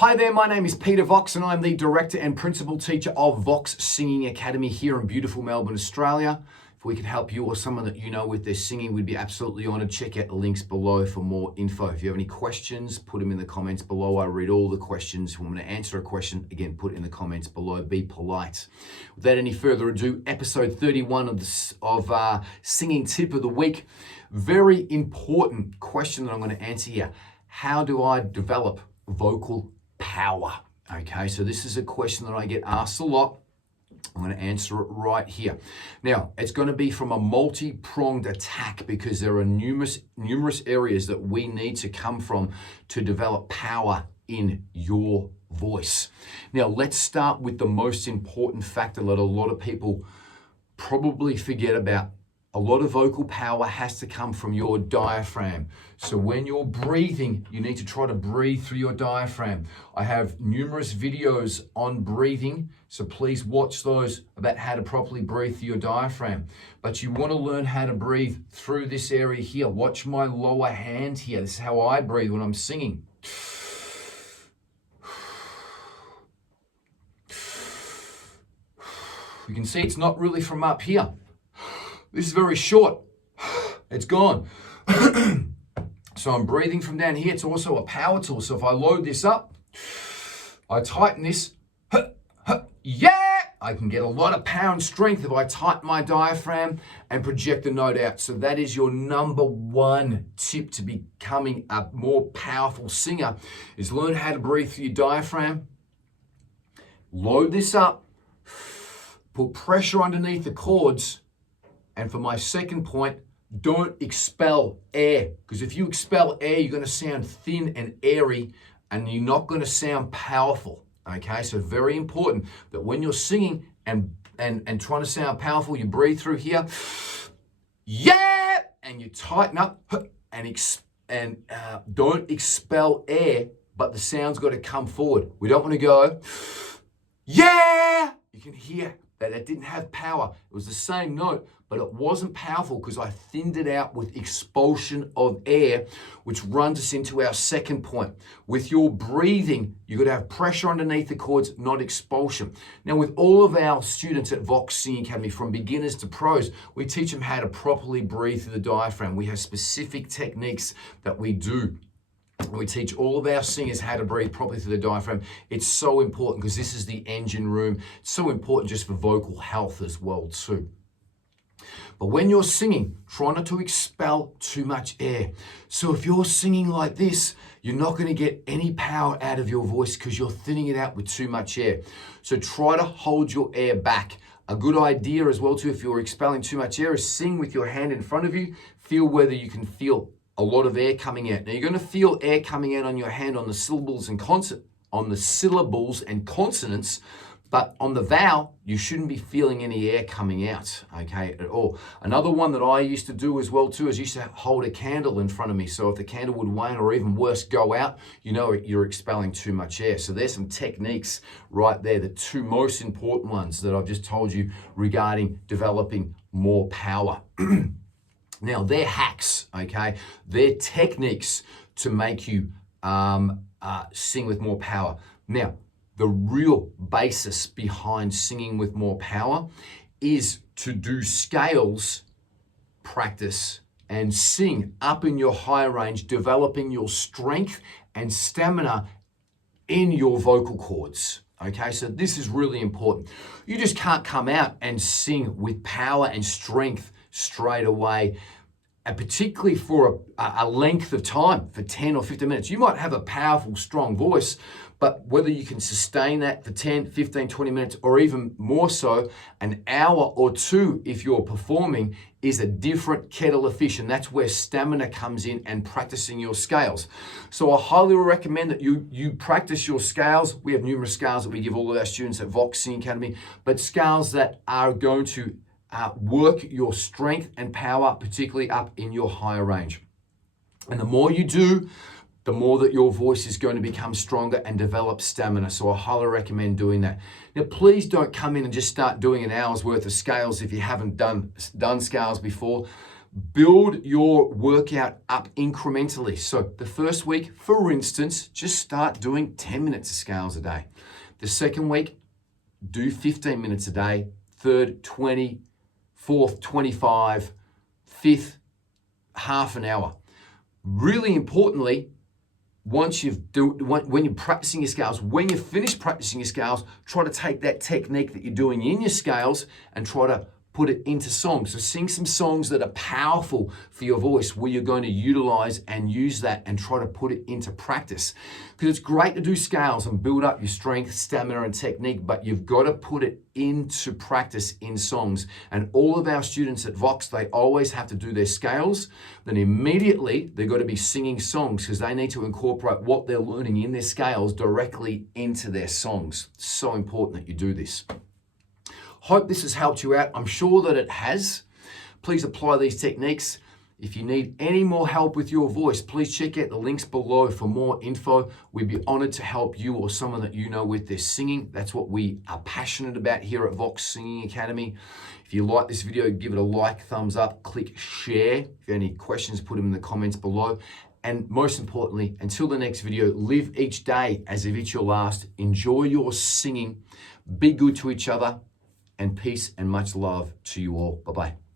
Hi there, my name is Peter Vox and I'm the Director and Principal Teacher of Vox Singing Academy here in beautiful Melbourne, Australia. If we could help you or someone that you know with their singing, we'd be absolutely honoured. Check out the links below for more info. If you have any questions, put them in the comments below. I read all the questions. If I'm going to answer a question, again, put it in the comments below. Be polite. Without any further ado, episode 31 of Singing Tip of the Week. Very important question that I'm going to answer here. How do I develop vocal power? Okay, so this is a question that I get asked a lot. I'm going to answer it right here. Now, it's going to be from a multi-pronged attack because there are numerous areas that we need to come from to develop power in your voice. Now, let's start with the most important factor that a lot of people probably forget about. A lot of vocal power has to come from your diaphragm. So when you're breathing, you need to try to breathe through your diaphragm. I have numerous videos on breathing, so please watch those about how to properly breathe through your diaphragm. But you want to learn how to breathe through this area here. Watch my lower hand here. This is how I breathe when I'm singing. You can see it's not really from up here. This is very short. It's gone. So I'm breathing from down here. It's also a power tool. So if I load this up, I tighten this. Yeah! I can get a lot of power and strength if I tighten my diaphragm and project the note out. So that is your number one tip to becoming a more powerful singer, is learn how to breathe through your diaphragm. Load this up. Put pressure underneath the chords. And for my second point, don't expel air. Because if you expel air, you're going to sound thin and airy and you're not going to sound powerful. Okay, so very important that when you're singing and trying to sound powerful, you breathe through here. Yeah! And you tighten up and don't expel air, but the sound's got to come forward. We don't want to go, yeah! You can hear that it didn't have power. It was the same note, but it wasn't powerful because I thinned it out with expulsion of air, which runs us into our second point. With your breathing, you've got to have pressure underneath the chords, not expulsion. Now, with all of our students at Vox Singing Academy, from beginners to pros, we teach them how to properly breathe through the diaphragm. We have specific techniques that we do. We teach all of our singers how to breathe properly through the diaphragm. It's so important because this is the engine room. It's so important just for vocal health as well too. But when you're singing, try not to expel too much air. So if you're singing like this, you're not going to get any power out of your voice because you're thinning it out with too much air. So try to hold your air back. A good idea as well too, if you're expelling too much air, is sing with your hand in front of you. Feel whether you can feel a lot of air coming out. Now you're going to feel air coming out on your hand on the syllables and consonants, but on the vowel, you shouldn't be feeling any air coming out, okay, at all. Another one that I used to do as well too is I used to hold a candle in front of me. So if the candle would wane or even worse, go out, you know you're expelling too much air. So there's some techniques right there, the two most important ones that I've just told you regarding developing more power. Now, they're hacks, okay? They're techniques to make you sing with more power. Now, the real basis behind singing with more power is to do scales practice and sing up in your high range, developing your strength and stamina in your vocal cords. Okay, so this is really important. You just can't come out and sing with power and strength straight away, and particularly for a length of time, for 10 or 15 minutes. You might have a powerful, strong voice, but whether you can sustain that for 10, 15, 20 minutes, or even more so, an hour or two if you're performing, is a different kettle of fish, and that's where stamina comes in and practicing your scales. So I highly recommend that you practice your scales. We have numerous scales that we give all of our students at Vox Singing Academy, but scales that are going to work your strength and power, particularly up in your higher range. And the more you do, the more that your voice is going to become stronger and develop stamina. So I highly recommend doing that. Now, please don't come in and just start doing an hour's worth of scales if you haven't done scales before. Build your workout up incrementally. So the first week, for instance, just start doing 10 minutes of scales a day. The second week, do 15 minutes a day. Third, 20. Fourth, 25. Fifth, half an hour. Really importantly, when you're practicing your scales, when you finish practicing your scales, try to take that technique that you're doing in your scales and try to put it into songs. So sing some songs that are powerful for your voice, where you're going to utilize and use that and try to put it into practice. Because it's great to do scales and build up your strength, stamina, and technique, but you've got to put it into practice in songs. And all of our students at Vox, they always have to do their scales, then immediately they've got to be singing songs, because they need to incorporate what they're learning in their scales directly into their songs. It's so important that you do this. Hope this has helped you out. I'm sure that it has. Please apply these techniques. If you need any more help with your voice, please check out the links below for more info. We'd be honored to help you or someone that you know with their singing. That's what we are passionate about here at Vox Singing Academy. If you like this video, give it a like, thumbs up, click share. If you have any questions, put them in the comments below. And most importantly, until the next video, live each day as if it's your last. Enjoy your singing. Be good to each other. And peace and much love to you all. Bye-bye.